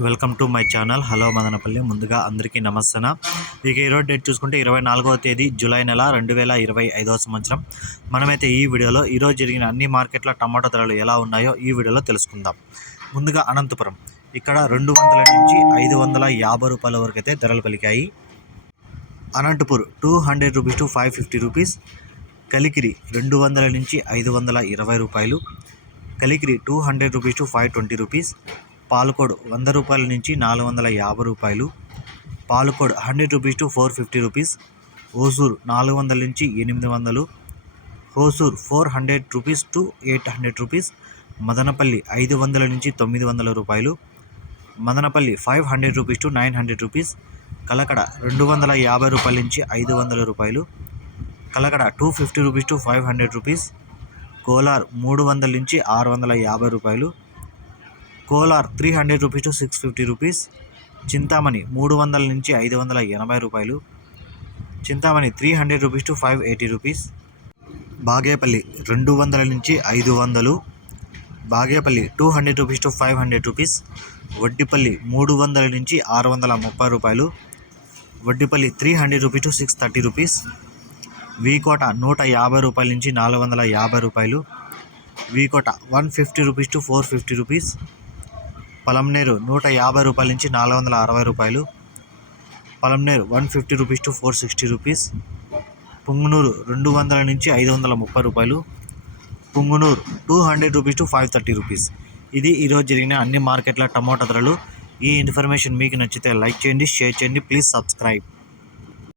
Welcome to my channel. Hello Madanapalle. ముందుగా అందరికీ నమస్తన ఇక ఈరోజు డేట్ చూసుకుంటే ఇరవై నాలుగవ తేదీ జూలై నెల రెండు వేల ఇరవై ఐదవ సంవత్సరం. మనమైతే ఈ వీడియోలో ఈరోజు జరిగిన అన్ని మార్కెట్ల టమాటో ధరలు ఎలా ఉన్నాయో ఈ వీడియోలో తెలుసుకుందాం. ముందుగా అనంతపురం. ఇక్కడ రెండు వందల నుంచి ఐదు వందల యాభై రూపాయల వరకు అయితే ధరలు పలికాయి. Anantapur two hundred rupees to five fifty rupees. Kalikiri రెండు వందల నుంచి ఐదు వందల ఇరవై రూపాయలు. Kalikiri two hundred rupees to five twenty rupees. Palacode వంద రూపాయల నుంచి నాలుగు వందల యాభై రూపాయలు. Palacode hundred rupees to four fifty rupees. Hosur నాలుగు వందల నుంచి ఎనిమిది వందలు. Hosur four hundred rupees to eight hundred rupees. Madanapalle ఐదు వందల నుంచి తొమ్మిది వందల రూపాయలు. Madanapalle five hundred rupees to nine hundred rupees. Kalakada రెండు వందల యాభై రూపాయల నుంచి ఐదు వందల రూపాయలు. Kalakada two fifty rupees to five hundred rupees. Kolar మూడు వందల నుంచి ఆరు వందల యాభై రూపాయలు. Kolar three hundred rupees to six fifty rupees. Chintamani మూడు వందల నుంచి ఐదు వందల ఎనభై రూపాయలు. Chintamani three hundred rupees to five eighty rupees. Bagepalli రెండు వందల నుంచి ఐదు వందలు. Bagepalli two hundred rupees to five hundred rupees. Vaddipalli మూడు వందల నుంచి ఆరు వందల ముప్పై రూపాయలు. Vaddipalli three hundred rupees to six thirty rupees. V Kota నూట యాభై రూపాయల నుంచి నాలుగు వందల యాభై రూపాయలు. V Kota one fifty rupees to four fifty rupees. Palamaner నూట యాభై రూపాయల నుంచి నాలుగు వందల అరవై రూపాయలు. Palamaner one fifty rupees to four sixty rupees. Punganur రెండు వందల నుంచి ఐదు వందల ముప్పై రూపాయలు. Punganur two hundred rupees to five thirty rupees. ఇది ఈరోజు జరిగిన అన్ని మార్కెట్ల టమోటా ధరలు. ఈ ఇన్ఫర్మేషన్ మీకు నచ్చితే లైక్ చేయండి షేర్ చేయండి. Please subscribe.